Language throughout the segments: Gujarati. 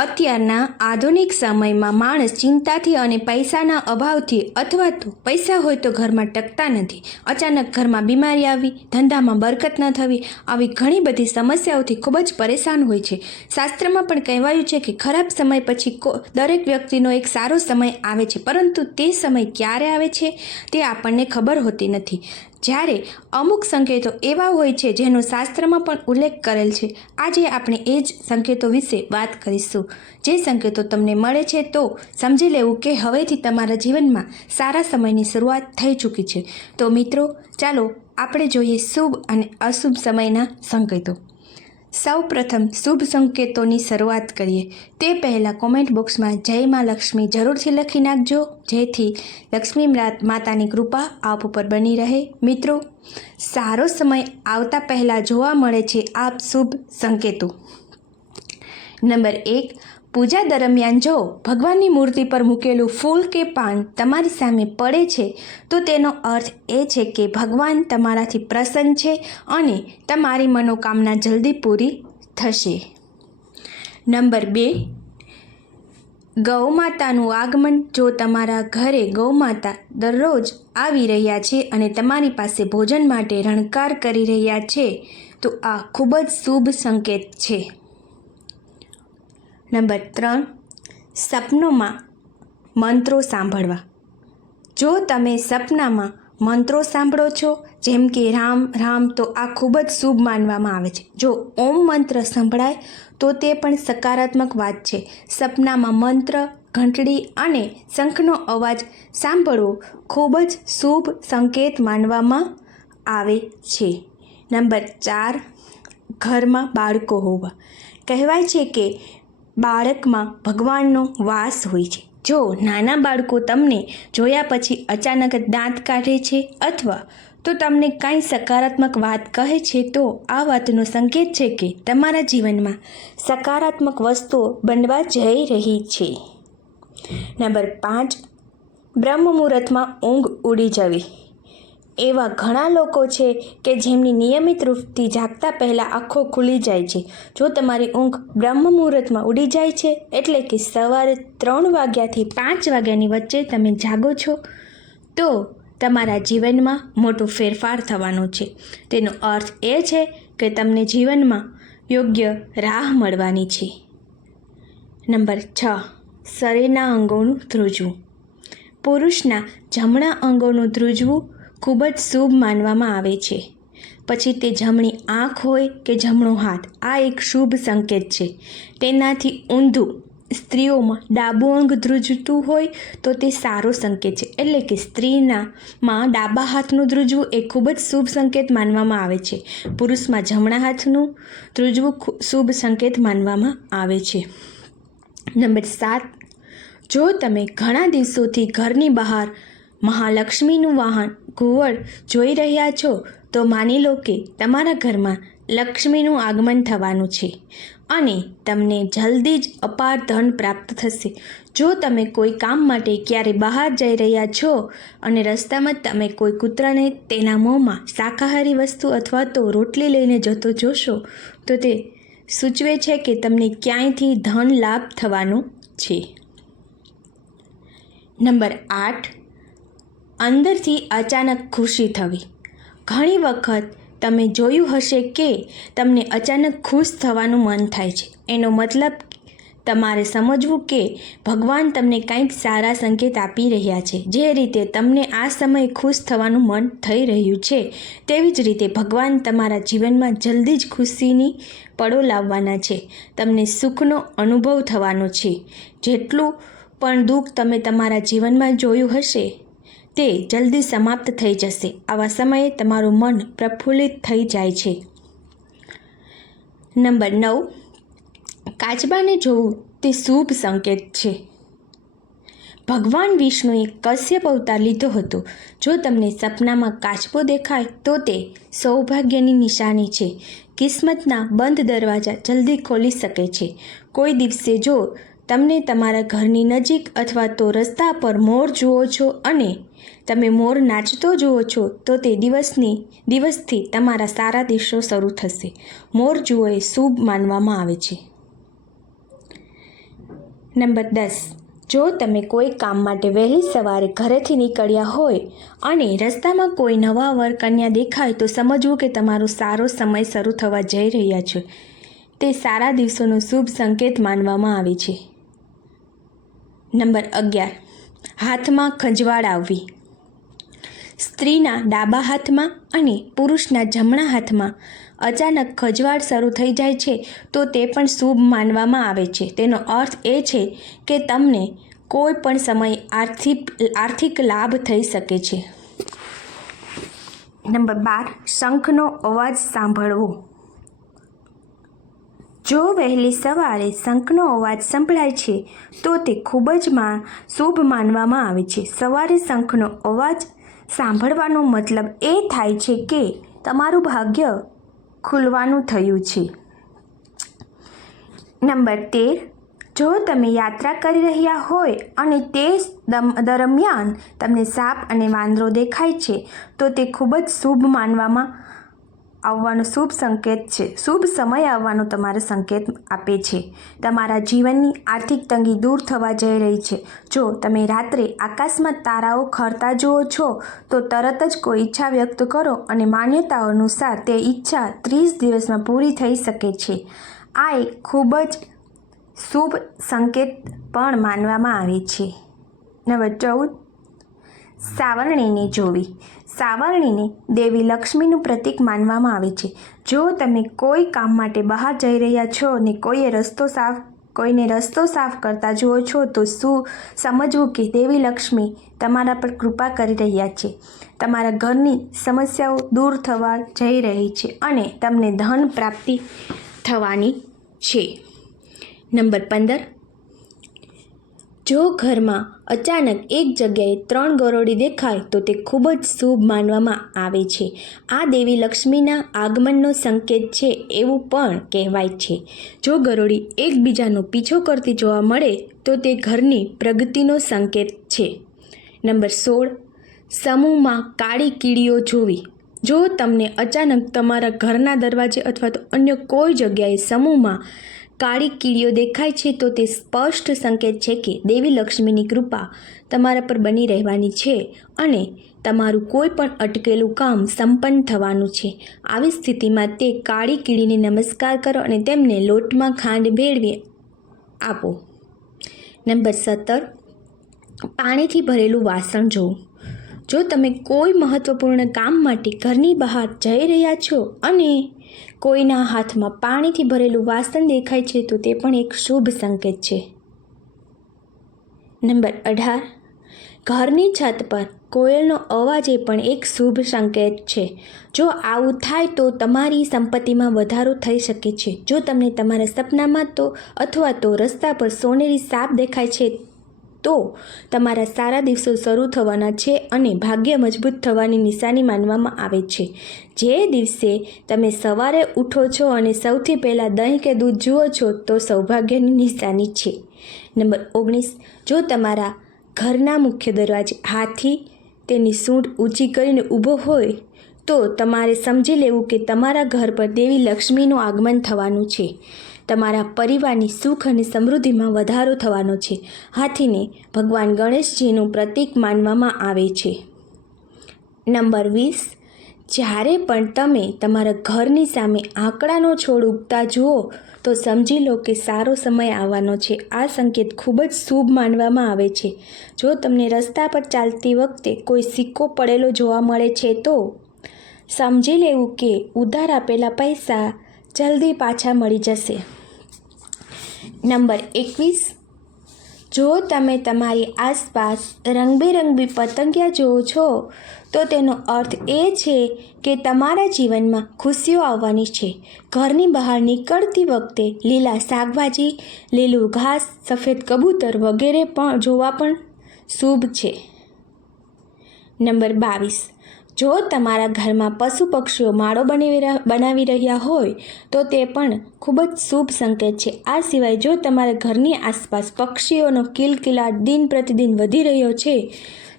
અત્યારના આધુનિક સમયમાં માણસ ચિંતાથી અને પૈસાના અભાવથી અથવા તો પૈસા હોય તો ઘરમાં ટકતા નથી. અચાનક ઘરમાં બીમારી આવી, ધંધામાં બરકત ન થવી, આવી ઘણી બધી સમસ્યાઓથી ખૂબ જ પરેશાન હોય છે. શાસ્ત્રમાં પણ કહેવાયું છે કે ખરાબ સમય પછી દરેક વ્યક્તિનો એક સારો સમય આવે છે, પરંતુ તે સમય ક્યારે આવે છે તે આપણને ખબર હોતી નથી. જ્યારે અમુક સંકેતો એવા હોય છે જેનો શાસ્ત્રમાં પણ ઉલ્લેખ કરેલ છે. આજે આપણે એ જ સંકેતો વિશે વાત કરીશું. જે સંકેતો તમને મળે છે તો સમજી લેવું કે હવેથી તમારા જીવનમાં સારા સમયની શરૂઆત થઈ ચૂકી છે. તો મિત્રો, ચાલો આપણે જોઈએ શુભ અને અશુભ સમયના સંકેતો. સૌ પ્રથમ શુભ સંકેતોની શરૂઆત કરીએ તે પહેલાં કોમેન્ટ બોક્સમાં જય મા લક્ષ્મી જરૂરથી લખી નાખજો, જેથી લક્ષ્મી માતાની કૃપા આપ ઉપર બની રહે. મિત્રો, સારો સમય આવતા પહેલાં જોવા મળે છે આ શુભ સંકેતો. નંબર 1, પૂજા દરમિયાન જો ભગવાનની મૂર્તિ પર મૂકેલું ફૂલ કે પાન તમારી સામે પડે છે તો તેનો અર્થ એ છે કે ભગવાન તમારાથી પ્રસન્ન છે અને તમારી મનોકામના જલ્દી પૂરી થશે. નંબર 2, ગૌમાતાનું આગમન. જો તમારા ઘરે ગૌમાતા દરરોજ આવી રહ્યા છે અને તમારી પાસે ભોજન માટે રણકાર કરી રહ્યા છે તો આ ખૂબ જ શુભ સંકેત છે. નંબર 3, સપનોમાં મંત્રો સાંભળવા. જો તમે સપનામાં મંત્રો સાંભળો છો જેમ કે રામ રામ તો આ ખૂબ જ શુભ માનવામાં આવે છે. જો ઓમ મંત્ર સંભળાય તો તે પણ સકારાત્મક વાત છે. સપનામાં મંત્ર, ઘંટડી અને શંખનો અવાજ સાંભળવો ખૂબ જ શુભ સંકેત માનવામાં આવે છે. નંબર 4, ઘરમાં બાળકો હોવા. કહેવાય છે કે બાળકમાં ભગવાનનો વાસ હોય છે. જો નાના બાળકો તમને જોયા પછી અચાનક જ દાંત કાઢે છે અથવા તો તમને કાંઈ સકારાત્મક વાત કહે છે તો આ વાતનો સંકેત છે કે તમારા જીવનમાં સકારાત્મક વસ્તુઓ બનવા જઈ રહી છે. નંબર 5, બ્રહ્મ મુહૂર્તમાં ઊંઘ ઉડી જવી. એવા ઘણા લોકો છે કે જેમની નિયમિત રૂપથી જાગતા પહેલાં આંખો ખુલી જાય છે. જો તમારી ઊંઘ બ્રહ્મ મુહૂર્તમાં ઉડી જાય છે એટલે કે સવારે 3 વાગ્યાથી 5 વાગ્યાની વચ્ચે તમે જાગો છો તો તમારા જીવનમાં મોટો ફેરફાર થવાનો છે. તેનો અર્થ એ છે કે તમને જીવનમાં યોગ્ય રાહ મળવાની છે. નંબર 6, શરીરના અંગોનું ધ્રુજવું. પુરુષના જમણા અંગોનું ધ્રુજવું ખૂબ જ શુભ માનવામાં આવે છે. પછી તે જમણી આંખ હોય કે જમણો હાથ, આ એક શુભ સંકેત છે. તેનાથી ઊંધું સ્ત્રીઓમાં ડાબું અંગ ધ્રુજતું હોય તો તે સારો સંકેત છે. એટલે કે સ્ત્રીનામાં ડાબા હાથનું ધ્રુજવું એ ખૂબ જ શુભ સંકેત માનવામાં આવે છે. પુરુષમાં જમણા હાથનું ધ્રુજવું શુભ સંકેત માનવામાં આવે છે. નંબર 7, જો તમે ઘણા દિવસોથી ઘરની બહાર મહાલક્ષ્મીનું વાહન ઘુવડ જોઈ રહ્યા છો તો માની લો કે તમારા ઘરમાં લક્ષ્મીનું આગમન થવાનું છે અને તમને જલ્દી જ અપાર ધન પ્રાપ્ત થશે. જો તમે કોઈ કામ માટે ક્યારે બહાર જઈ રહ્યા છો અને રસ્તામાં તમે કોઈ કૂતરાને તેના મોંમાં શાકાહારી વસ્તુ અથવા તો રોટલી લઈને જતો જોશો તો તે સૂચવે છે કે તમને ક્યાંયથી ધન લાભ થવાનો છે. નંબર 8, અંદરથી અચાનક ખુશી થવી. ઘણી વખત તમે જોયું હશે કે તમને અચાનક ખુશ થવાનું મન થાય છે. એનો મતલબ તમારે સમજવું કે ભગવાન તમને કંઈક સારા સંકેત આપી રહ્યા છે. જે રીતે તમને આ સમયે ખુશ થવાનું મન થઈ રહ્યું છે તેવી જ રીતે ભગવાન તમારા જીવનમાં જલ્દી જ ખુશીની પળો લાવવાના છે. તમને સુખનો અનુભવ થવાનો છે. જેટલું પણ દુઃખ તમે તમારા જીવનમાં જોયું હશે તે જલ્દી સમાપ્ત થઈ જશે. આવા સમયે તમારું મન પ્રફુલ્લિત થઈ જાય છે. નંબર 9, કાચબાને જોવું તે શુભ સંકેત છે. ભગવાન વિષ્ણુએ કશ્યપ અવતાર લીધો હતો. જો તમને સપનામાં કાચબો દેખાય તો તે સૌભાગ્યની નિશાની છે. કિસ્મતના બંધ દરવાજા જલ્દી ખોલી શકે છે. કોઈ દિવસે જો તમને તમારા ઘરની નજીક અથવા તો રસ્તા પર મોર જુઓ છો અને તમે મોર નાચતો જુઓ છો તો તે દિવસથી તમારા સારા દિવસો શરૂ થશે. મોર જુઓ એ શુભ માનવામાં આવે છે. નંબર 10, જો તમે કોઈ કામ માટે વહેલી સવારે ઘરેથી નીકળ્યા હોય અને રસ્તામાં કોઈ નવા વર કન્યા દેખાય તો સમજવું કે તમારો સારો સમય શરૂ થવા જઈ રહ્યા છે. તે સારા દિવસોનો શુભ સંકેત માનવામાં આવે છે. નંબર 11, હાથમાં ખંજવાળ આવવી. સ્ત્રીના ડાબા હાથમાં અને પુરુષના જમણા હાથમાં અચાનક ખંજવાળ શરૂ થઈ જાય છે તો તે પણ શુભ માનવામાં આવે છે. તેનો અર્થ એ છે કે તમને કોઈ પણ સમયે આર્થિક લાભ થઈ શકે છે. નંબર 12, શંખનો અવાજ સાંભળવો. જો વહેલી સવારે શંખનો અવાજ સંભળાય છે તો તે ખૂબ જ શુભ માનવામાં આવે છે. સવારે શંખનો અવાજ સાંભળવાનો મતલબ એ થાય છે કે તમારું ભાગ્ય ખુલવાનું થયું છે. નંબર 13, જો તમે યાત્રા કરી રહ્યા હોય અને તે દરમિયાન તમને સાપ અને વાંદરો દેખાય છે તો તે ખૂબ જ શુભ માનવામાં આવવાનો શુભ સંકેત છે. શુભ સમય આવવાનો તમારે સંકેત આપે છે. તમારા જીવનની આર્થિક તંગી દૂર થવા જઈ રહી છે. જો તમે રાત્રે આકાશમાં તારાઓ ખરતા જુઓ છો તો તરત જ કોઈ ઈચ્છા વ્યક્ત કરો અને માન્યતાઓ અનુસાર તે ઈચ્છા 30 દિવસમાં પૂરી થઈ શકે છે. આ એક ખૂબ જ શુભ સંકેત પણ માનવામાં આવે છે. નંબર 14, સાવરણીને જોવી. સાવરણીને દેવી લક્ષ્મીનું પ્રતીક માનવામાં આવે છે. જો તમે કોઈ કામ માટે બહાર જઈ રહ્યા છો અને કોઈને રસ્તો સાફ કરતા જુઓ છો તો સમજવું કે દેવી લક્ષ્મી તમારા પર કૃપા કરી રહ્યા છે. તમારા ઘરની સમસ્યાઓ દૂર થવા જઈ રહી છે અને તમને ધન પ્રાપ્તિ થવાની છે. નંબર 15, જો ઘરમાં અચાનક એક જગ્યાએ 3 ગરોળી દેખાય તો તે ખૂબ જ શુભ માનવામાં આવે છે. આ દેવી લક્ષ્મીના આગમનનો સંકેત છે એવું પણ કહેવાય છે. જો ગરોળી એકબીજાનો પીછો કરતી જોવા મળે તો તે ઘરની પ્રગતિનો સંકેત છે. નંબર 16, સમૂહમાં કાળી કીડીઓ જોવી. જો તમને અચાનક તમારા ઘરના દરવાજે અથવા તો અન્ય કોઈ જગ્યાએ સમૂહમાં કાળી કીડીઓ દેખાય છે તો તે સ્પષ્ટ સંકેત છે કે દેવી લક્ષ્મીની કૃપા તમારા પર બની રહેવાની છે અને તમારું કોઈ પણ અટકેલું કામ સંપન્ન થવાનું છે. આવી સ્થિતિમાં તે કાળી કીડીને નમસ્કાર કરો અને તેમને લોટમાં ખાંડ ભેળવી આપો. નંબર 17, પાણીથી ભરેલું વાસણ જોવું. જો તમે કોઈ મહત્વપૂર્ણ કામ માટે ઘરની બહાર જઈ રહ્યા છો અને કોઈના હાથમાં પાણીથી ભરેલું વાસણ દેખાય છે તો તે પણ એક શુભ સંકેત છે. નંબર 18, ઘરની છત પર કોયલનો અવાજ એ પણ એક શુભ સંકેત છે. જો આવું થાય તો તમારી સંપત્તિમાં વધારો થઈ શકે છે. જો તમને તમારા સપનામાં અથવા તો રસ્તા પર સોનેરી સાપ દેખાય છે તો તમારા સારા દિવસો શરૂ થવાના છે અને ભાગ્ય મજબૂત થવાની નિશાની માનવામાં આવે છે. જે દિવસે તમે સવારે ઉઠો છો અને સૌથી પહેલાં દહીં કે દૂધ જુઓ છો તો સૌભાગ્યની નિશાની છે. નંબર 19, જો તમારા ઘરના મુખ્ય દરવાજે હાથી તેની સૂંઢ ઊંચી કરીને ઊભો હોય તો તમારે સમજી લેવું કે તમારા ઘર પર દેવી લક્ષ્મીનું આગમન થવાનું છે. તમારા પરિવારની સુખ અને સમૃદ્ધિમાં વધારો થવાનો છે. હાથીને ભગવાન ગણેશજીનું પ્રતીક માનવામાં આવે છે. નંબર 20, જ્યારે પણ તમે તમારા ઘરની સામે આંકડાનો છોડ ઉગતા જુઓ તો સમજી લો કે સારો સમય આવવાનો છે. આ સંકેત ખૂબ જ શુભ માનવામાં આવે છે. જો તમને રસ્તા પર ચાલતી વખતે કોઈ સિક્કો પડેલો જોવા મળે છે તો સમજી લેવું કે ઉધાર આપેલા પૈસા જલ્દી પાછા મળી જશે. નંબર 21, જો તમે તમારી આસપાસ રંગબેરંગી પતંગિયા જુઓ છો તો તેનો અર્થ એ છે કે તમારા જીવનમાં ખુશીઓ આવવાની છે. ઘરની બહાર નીકળતી વખતે લીલા શાકભાજી, લીલું ઘાસ, સફેદ કબૂતર વગેરે પણ જોવા પણ શુભ છે. નંબર 22, જો તમારા ઘરમાં પશુ પક્ષીઓ માળો બનાવી રહ્યા હોય તો તે પણ ખૂબ જ શુભ સંકેત છે. આ સિવાય જો તમારા ઘરની આસપાસ પક્ષીઓનો કિલકિલાટ દિન પ્રતિદિન વધી રહ્યો છે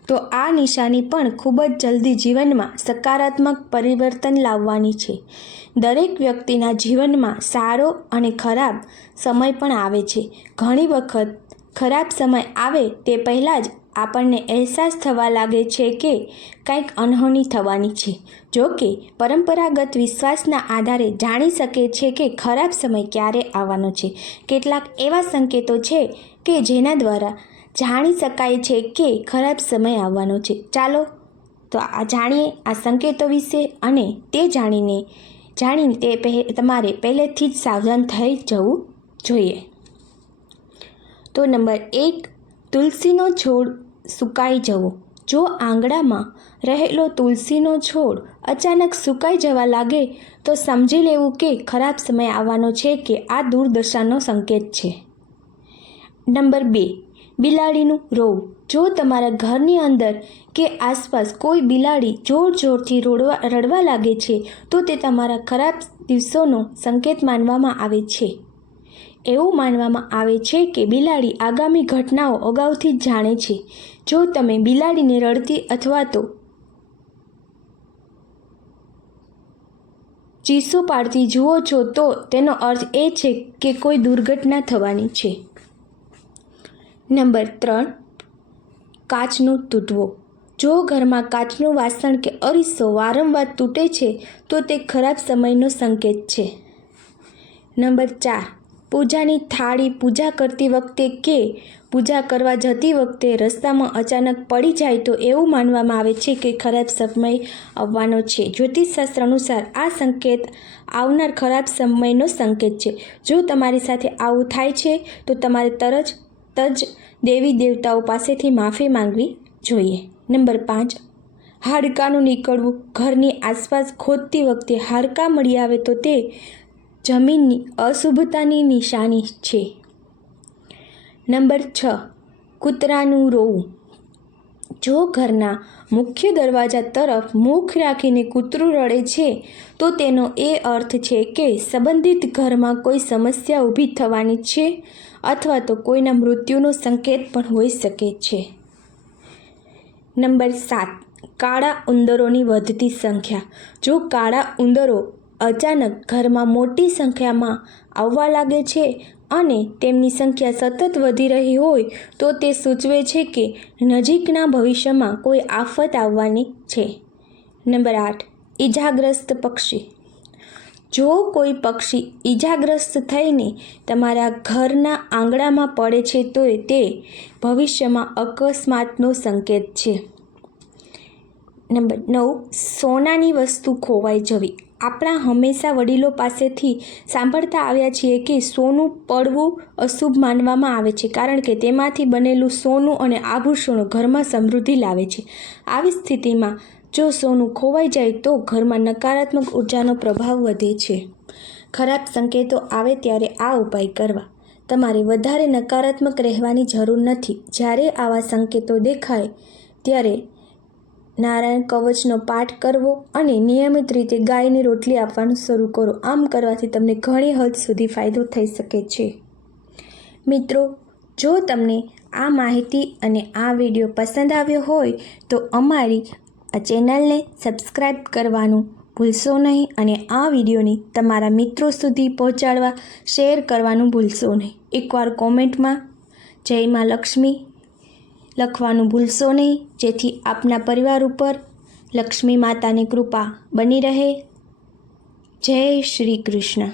તો આ નિશાની પણ ખૂબ જ જલ્દી જીવનમાં સકારાત્મક પરિવર્તન લાવવાની છે. દરેક વ્યક્તિના જીવનમાં સારો અને ખરાબ સમય પણ આવે છે. ઘણી વખત ખરાબ સમય આવે તે પહેલાં જ આપણને અહેસાસ થવા લાગે છે કે કંઈક અનહોની થવાની છે. જો કે પરંપરાગત વિશ્વાસના આધારે જાણી શકે છે કે ખરાબ સમય ક્યારે આવવાનો છે. કેટલાક એવા સંકેતો છે કે જેના દ્વારા જાણી શકાય છે કે ખરાબ સમય આવવાનો છે. ચાલો તો જાણીએ આ સંકેતો વિશે, અને તે જાણીને તમારે પહેલેથી જ સાવધાન થઈ જવું જોઈએ. તો નંબર 1, તુલસીનો છોડ સુકાઈ જવો. જો આંગણામાં રહેલો તુલસીનો છોડ અચાનક સુકાઈ જવા લાગે તો સમજી લેવું કે ખરાબ સમય આવવાનો છે કે આ દુર્દશાનો સંકેત છે. નંબર 2, બિલાડીનું રોવું. જો તમારા ઘરની અંદર કે આસપાસ કોઈ બિલાડી જોરથી રડવા લાગે છે તો તે તમારા ખરાબ દિવસોનો સંકેત માનવામાં આવે છે. એવું માનવામાં આવે છે કે બિલાડી આગામી ઘટનાઓ અગાઉથી જ જાણે છે. જો તમે બિલાડીને રડતી અથવા તો ચીસો પાડતી જુઓ છો તો તેનો અર્થ એ છે કે કોઈ દુર્ઘટના થવાની છે. નંબર 3, કાચનું તૂટવો. જો ઘરમાં કાચનું વાસણ કે અરીસો વારંવાર તૂટે છે તો તે ખરાબ સમયનો સંકેત છે. નંબર 4, પૂજાની થાળી પૂજા કરતી વખતે કે પૂજા કરવા જતી વખતે રસ્તામાં અચાનક પડી જાય તો એવું માનવામાં આવે છે કે ખરાબ સમય આવવાનો છે. જ્યોતિષશાસ્ત્ર અનુસાર આ સંકેત આવનાર ખરાબ સમયનો સંકેત છે. જો તમારી સાથે આવું થાય છે તો તમારે તરત જ દેવી દેવતાઓ પાસેથી માફી માંગવી જોઈએ. નંબર 5, હાડકાંનું નીકળવું. ઘરની આસપાસ ખોદતી વખતે હાડકાં મળી આવે તો તે જમીનની અશુભતાની નિશાની છે. નંબર 6, કૂતરાનું રોવું. જો ઘરના મુખ્ય દરવાજા તરફ મુખ રાખીને કૂતરું રડે છે તો તેનો એ અર્થ છે કે સંબંધિત ઘરમાં કોઈ સમસ્યા ઊભી થવાની છે અથવા તો કોઈના મૃત્યુનો સંકેત પણ હોઈ શકે છે. નંબર 7, કાળા ઉંદરોની વધતી સંખ્યા. જો કાળા ઉંદરો અચાનક ઘરમાં મોટી સંખ્યામાં આવવા લાગે છે અને તેમની સંખ્યા સતત વધી રહી હોય તો તે સૂચવે છે કે નજીકના ભવિષ્યમાં કોઈ આફત આવવાની છે. નંબર 8, ઈજાગ્રસ્ત પક્ષી. જો કોઈ પક્ષી ઈજાગ્રસ્ત થઈને તમારા ઘરના આંગણામાં પડે છે તો તે ભવિષ્યમાં અકસ્માતનો સંકેત છે. નંબર 9, સોનાની વસ્તુ ખોવાઈ જવી. આપણા હંમેશા વડીલો પાસેથી સાંભળતા આવ્યા છીએ કે સોનું પડવું અશુભ માનવામાં આવે છે કારણ કે તેમાંથી બનેલું સોનું અને આભૂષણો ઘરમાં સમૃદ્ધિ લાવે છે. આવી સ્થિતિમાં જો સોનું ખોવાઈ જાય તો ઘરમાં નકારાત્મક ઉર્જાનો પ્રભાવ વધે છે. ખરાબ સંકેતો આવે ત્યારે આ ઉપાય કરવા. તમારે વધારે નકારાત્મક રહેવાની જરૂર નથી. જ્યારે આવા સંકેતો દેખાય ત્યારે નારાયણ કવચનો પાઠ કરવો અને નિયમિત રીતે ગાયને રોટલી આપવાનું શરૂ કરો. આમ કરવાથી તમને ઘણી હદ સુધી ફાયદો થઈ શકે છે. મિત્રો, જો તમને આ માહિતી અને આ વિડીયો પસંદ આવ્યો હોય તો અમારી આ ચેનલને સબસ્ક્રાઈબ કરવાનું ભૂલશો નહીં અને આ વિડીયોને તમારા મિત્રો સુધી પહોંચાડવા શેર કરવાનું ભૂલશો નહીં. એકવાર કોમેન્ટમાં જય માં લક્ષ્મી લખવાનું ભૂલશો નહીં, જેથી આપના પરિવાર ઉપર લક્ષ્મી માતાની કૃપા બની રહે. જય શ્રી કૃષ્ણ.